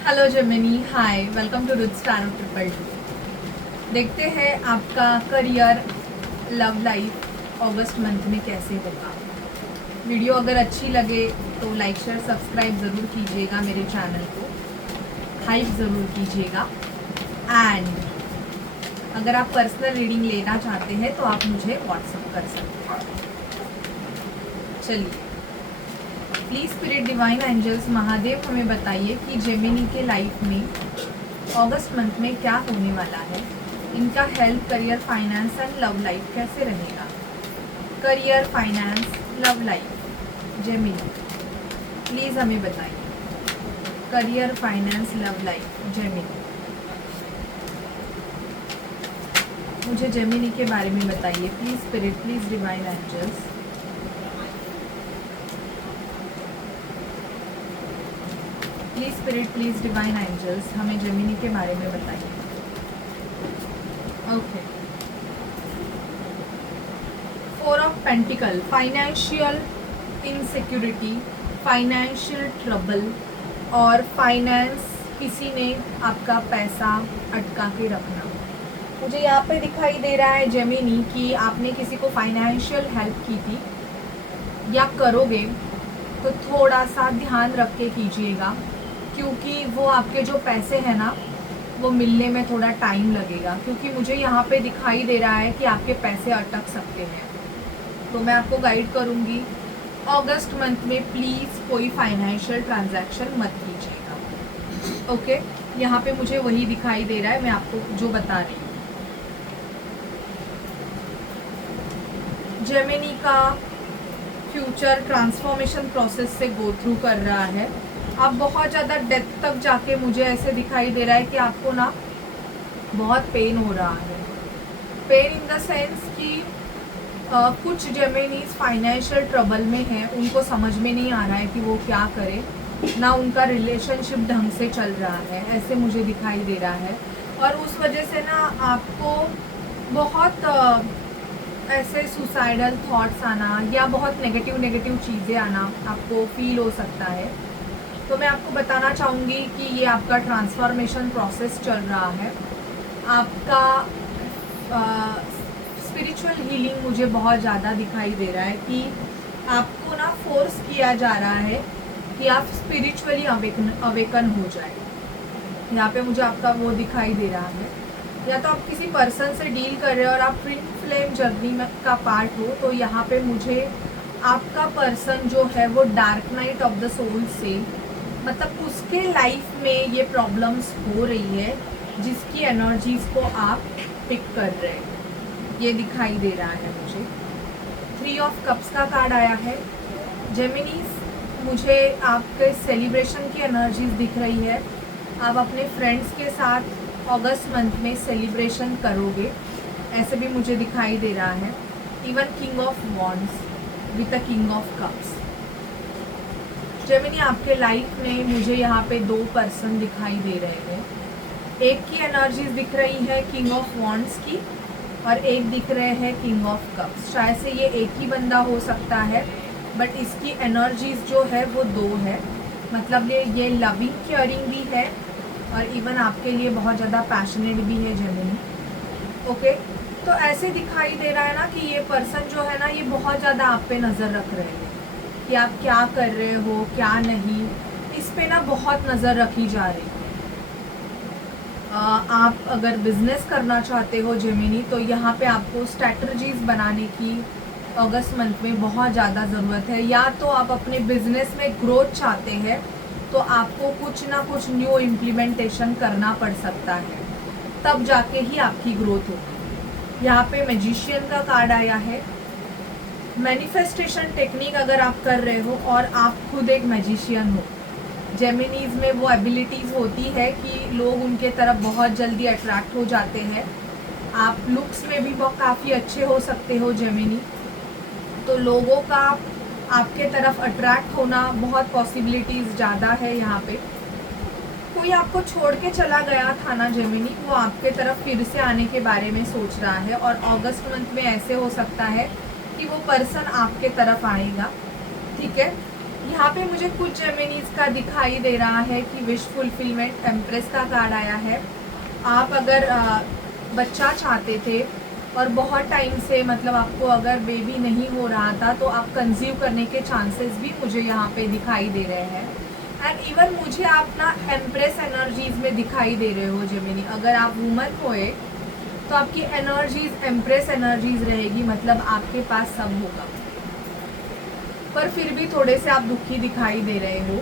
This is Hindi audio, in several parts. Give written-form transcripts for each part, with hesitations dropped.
Hello Gemini, hi, welcome to रुच स्टार ट्रिपल टू। देखते हैं आपका career, love life August month में कैसे होगा। वीडियो अगर अच्छी लगे तो लाइक शेयर सब्सक्राइब ज़रूर कीजिएगा, मेरे चैनल को हाइप ज़रूर कीजिएगा। एंड अगर आप पर्सनल रीडिंग लेना चाहते हैं तो आप मुझे व्हाट्सअप कर सकते हैं। चलिए, please spirit divine angels Mahadev हमें बताइए कि जेमिनी के लाइफ में अगस्त मंथ में क्या होने वाला है। इनका health, career, finance and love life कैसे रहेगा। Career, finance, love life Gemini, please हमें बताइए। Career, finance, love life Gemini, मुझे जेमिनी के बारे में बताइए please spirit, please divine angels. Please spirit, please divine angels हमें जेमिनी के बारे में बताइए। Okay, 4 of pentacle, financial insecurity, financial trouble और फाइनेंस, किसी ने आपका पैसा अटका के रखना। मुझे यहाँ पे दिखाई दे रहा है जेमिनी कि आपने किसी को फाइनेंशियल हेल्प की थी या करोगे, तो थोड़ा सा ध्यान रख के कीजिएगा, क्योंकि वो आपके जो पैसे हैं ना, वो मिलने में थोड़ा टाइम लगेगा। क्योंकि मुझे यहाँ पे दिखाई दे रहा है कि आपके पैसे अटक सकते हैं। तो मैं आपको गाइड करूँगी, अगस्त मंथ में प्लीज़ कोई फाइनेंशियल ट्रांजैक्शन मत कीजिएगा। ओके, यहाँ पे मुझे वही दिखाई दे रहा है, मैं आपको जो बता रही हूँ। जेमिनी का फ्यूचर ट्रांसफॉर्मेशन प्रोसेस से गो थ्रू कर रहा है। आप बहुत ज़्यादा डेप्थ तक जाके, मुझे ऐसे दिखाई दे रहा है कि आपको ना बहुत पेन हो रहा है। पेन इन द सेंस कि कुछ जेमिनीज फाइनेंशियल ट्रबल में हैं, उनको समझ में नहीं आ रहा है कि वो क्या करे, ना उनका रिलेशनशिप ढंग से चल रहा है, ऐसे मुझे दिखाई दे रहा है। और उस वजह से ना आपको बहुत ऐसे सुसाइडल थॉट्स आना या बहुत नेगेटिव चीज़ें आना आपको फील हो सकता है। तो मैं आपको बताना चाहूँगी कि ये आपका ट्रांसफॉर्मेशन प्रोसेस चल रहा है। आपका स्पिरिचुअल हीलिंग मुझे बहुत ज़्यादा दिखाई दे रहा है कि आपको ना फोर्स किया जा रहा है कि आप स्पिरिचुअली अवेकन हो जाए। यहाँ पे मुझे आपका वो दिखाई दे रहा है, या तो आप किसी पर्सन से डील कर रहे हो और आप ट्विन फ्लेम जर्नी का पार्ट हो, तो यहाँ पे मुझे आपका पर्सन जो है वो dark night of the soul से, मतलब उसके लाइफ में ये प्रॉब्लम्स हो रही है, जिसकी एनर्जीज को आप पिक कर रहे हैं, ये दिखाई दे रहा है मुझे। 3 ऑफ कप्स का कार्ड आया है। जेमिनीज, मुझे आपके सेलिब्रेशन की एनर्जीज दिख रही है। आप अपने फ्रेंड्स के साथ अगस्त मंथ में सेलिब्रेशन करोगे, ऐसे भी मुझे दिखाई दे रहा है। Even king of wands with the king of cups. Gemini, आपके लाइफ में मुझे यहाँ पे 2 पर्सन दिखाई दे रहे हैं। एक की एनर्जीज दिख रही है किंग ऑफ वॉन्ड्स की, और एक दिख रहे हैं किंग ऑफ कप्स। शायद से ये एक ही बंदा हो सकता है, बट इसकी एनर्जीज जो है वो 2 है। मतलब ये लविंग केयरिंग भी है और इवन आपके लिए बहुत ज़्यादा पैशनेट भी है जेमिनी। ओके, तो ऐसे दिखाई दे रहा है ना कि ये पर्सन जो है ना, ये बहुत ज़्यादा आप पे नज़र रख रहे हैं कि आप क्या कर रहे हो क्या नहीं, इस पे ना बहुत नज़र रखी जा रही है। आप अगर बिजनेस करना चाहते हो जेमिनी, तो यहाँ पे आपको स्ट्रैटेजीज बनाने की अगस्त मंथ में बहुत ज़्यादा ज़रूरत है। या तो आप अपने बिजनेस में ग्रोथ चाहते हैं, तो आपको कुछ ना कुछ न्यू इम्प्लीमेंटेशन करना पड़ सकता है, तब जाके ही आपकी ग्रोथ होगी। यहाँ पे मैजिशियन का कार्ड आया है। मैनिफेस्टेशन टेक्निक अगर आप कर रहे हो और आप खुद एक मैजिशियन हो, जेमिनीज में वो एबिलिटीज़ होती है कि लोग उनके तरफ बहुत जल्दी अट्रैक्ट हो जाते हैं। आप लुक्स में भी बहुत काफ़ी अच्छे हो सकते हो जेमिनी, तो लोगों का आपके तरफ अट्रैक्ट होना बहुत पॉसिबिलिटीज़ ज़्यादा है। यहाँ पे कोई आपको छोड़ के चला गया था ना जेमिनी, वो आपके तरफ फिर से आने के बारे में सोच रहा है। और अगस्त मंथ में ऐसे हो सकता है कि वो पर्सन आपके तरफ आएगा, ठीक है। यहाँ पे मुझे कुछ जेमिनीज का दिखाई दे रहा है कि विश फुलफिलमेंट एम्प्रेस का कार्ड आया है। आप अगर बच्चा चाहते थे और बहुत टाइम से मतलब आपको अगर बेबी नहीं हो रहा था तो आप कंसीव करने के चांसेस भी मुझे यहाँ पे दिखाई दे रहे हैं। एंड इवन मुझे आप ना एम्प्रेस एनर्जीज में दिखाई दे रहे हो जेमिनी। अगर आप वुमन होए तो आपकी एनर्जीज एम्प्रेस एनर्जीज रहेगी, मतलब आपके पास सब होगा, पर फिर भी थोड़े से आप दुखी दिखाई दे रहे हो,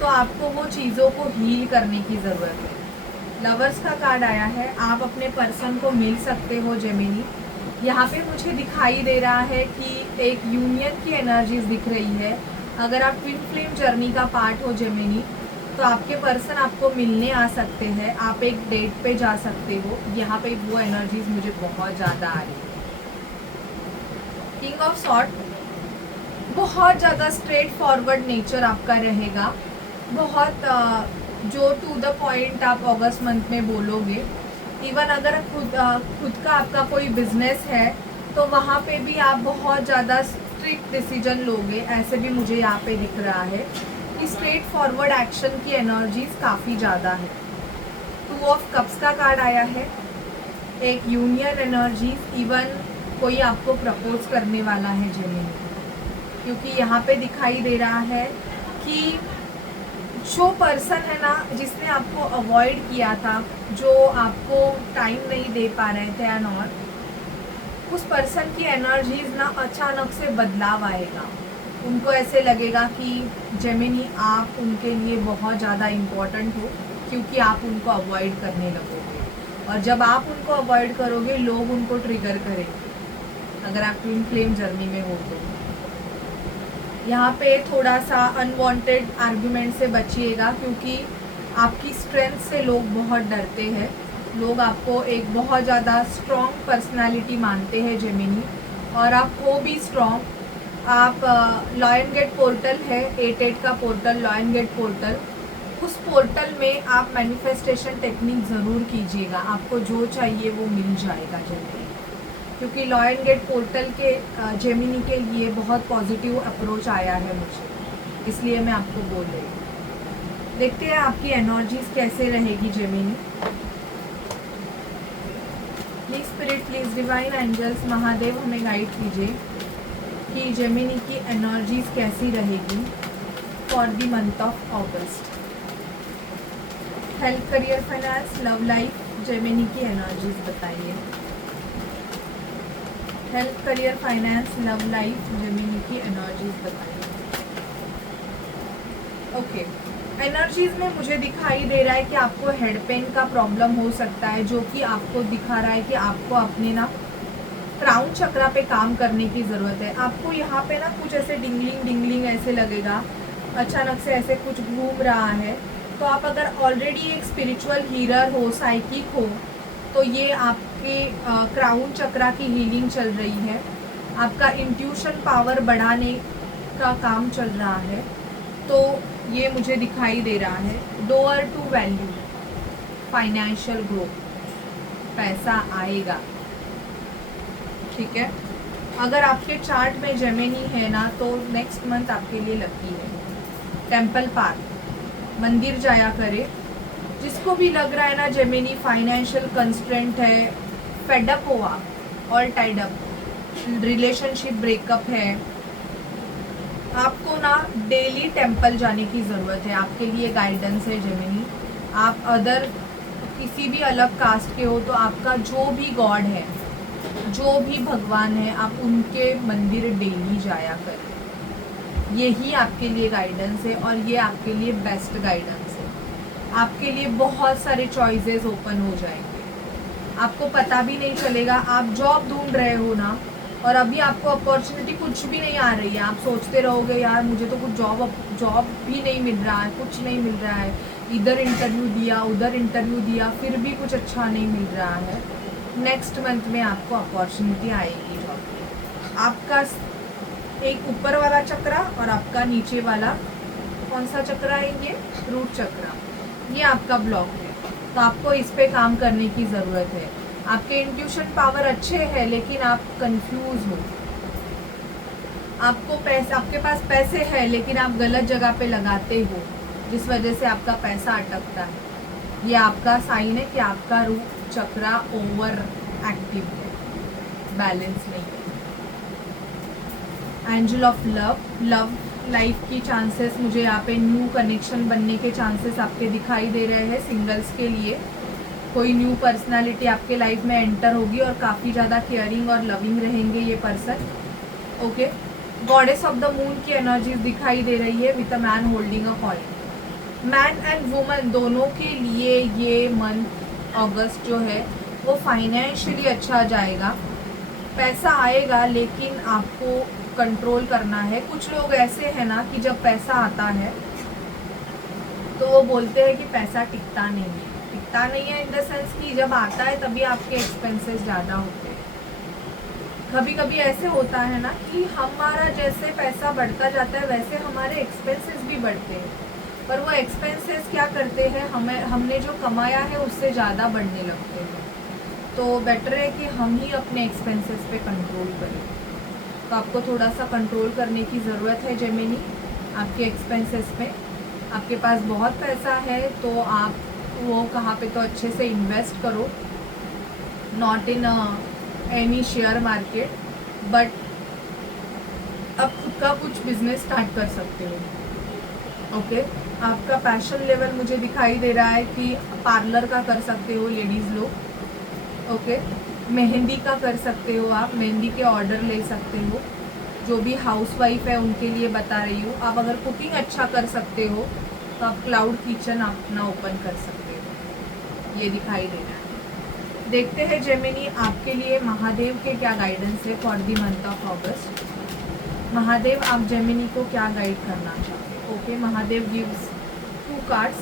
तो आपको वो चीज़ों को हील करने की ज़रूरत है। लवर्स का कार्ड आया है, आप अपने पर्सन को मिल सकते हो जेमिनी। यहाँ पे मुझे दिखाई दे रहा है कि एक यूनियन की एनर्जीज दिख रही है। अगर आप ट्विन फ्लेम जर्नी का पार्ट हो जेमिनी, तो आपके पर्सन आपको मिलने आ सकते हैं, आप एक डेट पे जा सकते हो। यहाँ पे वो एनर्जीज मुझे बहुत ज़्यादा आ रही है। किंग ऑफ सॉर्ड, बहुत ज़्यादा स्ट्रेट फॉरवर्ड नेचर आपका रहेगा, बहुत जो टू द पॉइंट आप अगस्त मंथ में बोलोगे। इवन अगर खुद का आपका कोई बिजनेस है तो वहाँ पे भी आप बहुत ज़्यादा स्ट्रिक्ट डिसीजन लोगे, ऐसे भी मुझे यहाँ पे दिख रहा है कि स्ट्रेट फॉरवर्ड एक्शन की एनर्जीज काफ़ी ज़्यादा है। 2 ऑफ कप्स का कार्ड आया है, एक यूनियन एनर्जीज, इवन कोई आपको प्रपोज करने वाला है जेमिनी, क्योंकि यहाँ पे दिखाई दे रहा है कि जो पर्सन है ना जिसने आपको अवॉइड किया था, जो आपको टाइम नहीं दे पा रहे थे एंड ऑल, उस पर्सन की एनर्जीज ना अचानक से बदलाव आएगा। उनको ऐसे लगेगा कि जेमिनी आप उनके लिए बहुत ज़्यादा इम्पोर्टेंट हो, क्योंकि आप उनको अवॉइड करने लगोगे, और जब आप उनको अवॉइड करोगे लोग उनको ट्रिगर करेंगे। अगर आप ट्विन फ्लेम जर्नी में हो तो यहाँ पे थोड़ा सा अनवांटेड आर्गुमेंट से बचिएगा, क्योंकि आपकी स्ट्रेंथ से लोग बहुत डरते हैं। लोग आपको एक बहुत ज़्यादा स्ट्रॉन्ग पर्सनालिटी मानते हैं जेमिनी, और आप हो भी स्ट्रॉन्ग। आप लॉयन गेट पोर्टल है, 8-8 का पोर्टल, लॉयन गेट पोर्टल, उस पोर्टल में आप मैनिफेस्टेशन टेक्निक ज़रूर कीजिएगा, आपको जो चाहिए वो मिल जाएगा जेमिनी, क्योंकि लॉयन गेट पोर्टल के जेमिनी के लिए बहुत पॉजिटिव अप्रोच आया है मुझे, इसलिए मैं आपको बोल रही हूँ। देखते हैं आपकी एनर्जीज कैसे रहेगी Gemini. Please spirit, please divine angels, Mahadev हमें गाइड कीजिए कि जेमिनी की एनर्जीज कैसी रहेगी for the month of August. Health, career, finance, love life, Gemini की एनर्जीज बताइए। Health, career, finance, love life, Gemini की एनर्जीज बताइए। ओके, एनर्जीज में मुझे दिखाई दे रहा है कि आपको हेड पेन का प्रॉब्लम हो सकता है, जो कि आपको दिखा रहा है कि आपको अपने ना क्राउन चक्रा पे काम करने की ज़रूरत है। आपको यहाँ पे ना कुछ ऐसे डिंगलिंग डिंगलिंग ऐसे लगेगा, अचानक से ऐसे कुछ घूम रहा है। तो आप अगर ऑलरेडी एक स्पिरिचुअल हीलर हो, साइकिक हो, तो ये आपके क्राउन चक्रा की हीलिंग चल रही है, आपका इंट्यूशन पावर बढ़ाने का काम चल रहा है। तो ये मुझे दिखाई दे रहा है। Door to value, financial growth, पैसा आएगा, ठीक है। अगर आपके चार्ट में जेमिनी है ना, तो नेक्स्ट मंथ आपके लिए लकी है। टेम्पल पार्क, मंदिर जाया करे। जिसको भी लग रहा है ना जेमिनी फाइनेंशियल कंस्ट्रेंट है, फेडअप हुआ, all tied up, relationship breakup है, आपको ना डेली टेम्पल जाने की ज़रूरत है। आपके लिए गाइडेंस है जेमिनी। आप अदर किसी भी अलग कास्ट के हो तो आपका जो भी गॉड है, जो भी भगवान है, आप उनके मंदिर डेली जाया करें। यही आपके लिए गाइडेंस है, और ये आपके लिए बेस्ट गाइडेंस है। आपके लिए बहुत सारे चॉइसेस ओपन हो जाएंगे, आपको पता भी नहीं चलेगा। आप जॉब ढूंढ रहे हो ना, और अभी आपको अपॉर्चुनिटी कुछ भी नहीं आ रही है, आप सोचते रहोगे यार मुझे तो कुछ जॉब भी नहीं मिल रहा है, कुछ नहीं मिल रहा है, इधर इंटरव्यू दिया, उधर इंटरव्यू दिया, फिर भी कुछ अच्छा नहीं मिल रहा है। नेक्स्ट मंथ में आपको अपॉर्चुनिटी आएगी जॉब की। आपका एक ऊपर वाला चक्रा और आपका नीचे वाला कौन सा चक्रा है, ये रूट चक्रा, ये आपका ब्लॉक है, तो आपको इस पे काम करने की ज़रूरत है। आपके इंट्यूशन पावर अच्छे हैं, लेकिन आप कंफ्यूज हो, आपके पास पैसे है लेकिन आप गलत जगह पे लगाते हो, जिस वजह से आपका पैसा अटकता है। ये आपका साइन है कि आपका रूट चक्रा ओवर एक्टिव है, बैलेंस नहीं है। एंजल ऑफ लव लाइफ की चांसेस मुझे यहाँ पे न्यू कनेक्शन बनने के चांसेस आपके दिखाई दे रहे हैं। सिंगल्स के लिए कोई न्यू पर्सनालिटी आपके लाइफ में एंटर होगी और काफ़ी ज़्यादा केयरिंग और लविंग रहेंगे ये person. Okay, goddess of the moon की एनर्जीज दिखाई दे रही है with a man holding a coin. Man and woman दोनों के लिए ये मंथ अगस्त जो है वो फाइनेंशियली अच्छा जाएगा। पैसा आएगा लेकिन आपको कंट्रोल करना है। कुछ लोग ऐसे हैं ना कि जब पैसा आता है तो वो बोलते हैं कि पैसा टिकता नहीं है इन द सेंस कि जब आता है तभी आपके एक्सपेंसेस ज़्यादा होते हैं। कभी कभी ऐसे होता है ना कि हमारा जैसे पैसा बढ़ता जाता है वैसे हमारे एक्सपेंसेस भी बढ़ते हैं, पर वो एक्सपेंसेस क्या करते हैं, हमने जो कमाया है उससे ज़्यादा बढ़ने लगते हैं। तो बेटर है कि हम ही अपने एक्सपेंसेस पे कंट्रोल करें। तो आपको थोड़ा सा कंट्रोल करने की ज़रूरत है जेमिनी आपके एक्सपेंसेस पे। आपके पास बहुत पैसा है तो आप वो कहाँ पे तो अच्छे से इन्वेस्ट करो, not in any share market, but आप खुद का कुछ बिजनेस स्टार्ट कर सकते हो। ओके, आपका पैशन लेवल मुझे दिखाई दे रहा है कि पार्लर का कर सकते हो लेडीज़ लोग। ओके, मेहंदी का कर सकते हो, आप मेहंदी के ऑर्डर ले सकते हो। जो भी हाउसवाइफ है उनके लिए बता रही हूँ। आप अगर कुकिंग अच्छा कर सकते हो तो आप क्लाउड किचन अपना ओपन कर सकते हो, ये दिखाई दे रहा है। देखते हैं जेमिनी आपके लिए महादेव के क्या गाइडेंस है फॉर द मंथ ऑफ अगस्त। महादेव आप जेमिनी को क्या गाइड करना चाहते हैं? Okay, Mahadev gives 2 cards.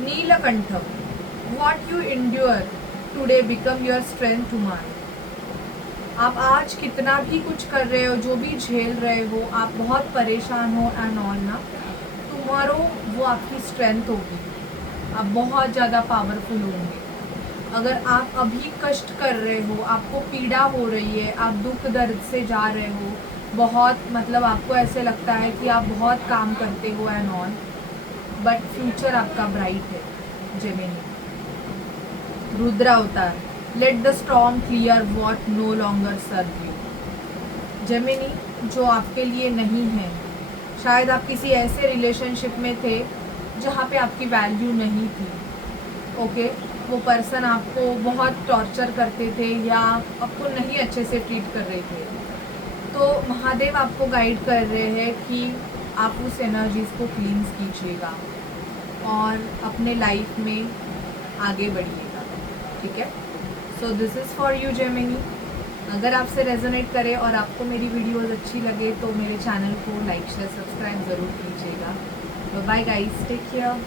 Neelakantham, what you endure today become your strength tomorrow. आप आज कितना भी कुछ कर रहे हो, जो भी झेल रहे हो, आप बहुत परेशान हो एंड ऑल ना, टुमारो वो आपकी स्ट्रेंथ होगी, आप बहुत ज़्यादा पावरफुल होंगे। अगर आप अभी कष्ट कर रहे हो, आपको पीड़ा हो रही है, आप दुख दर्द से जा रहे हो, बहुत मतलब आपको ऐसे लगता है कि आप बहुत काम करते हो एंड ऑल, बट फ्यूचर आपका ब्राइट है Gemini. Rudra Avatar, let the storm clear what no longer serve you. Gemini, जो आपके लिए नहीं है, शायद आप किसी ऐसे रिलेशनशिप में थे जहाँ पे आपकी वैल्यू नहीं थी। ओके, वो पर्सन आपको बहुत टॉर्चर करते थे या आपको नहीं अच्छे से ट्रीट कर रहे थे, तो महादेव आपको गाइड कर रहे हैं कि आप उस एनर्जीज़ को क्लींस कीजिएगा और अपने लाइफ में आगे बढ़िएगा। ठीक है, so this is for you Gemini. अगर आपसे रेजोनेट करे और आपको मेरी वीडियोस अच्छी लगे तो मेरे चैनल को लाइक शेयर सब्सक्राइब ज़रूर कीजिएगा। Bye guys, take care.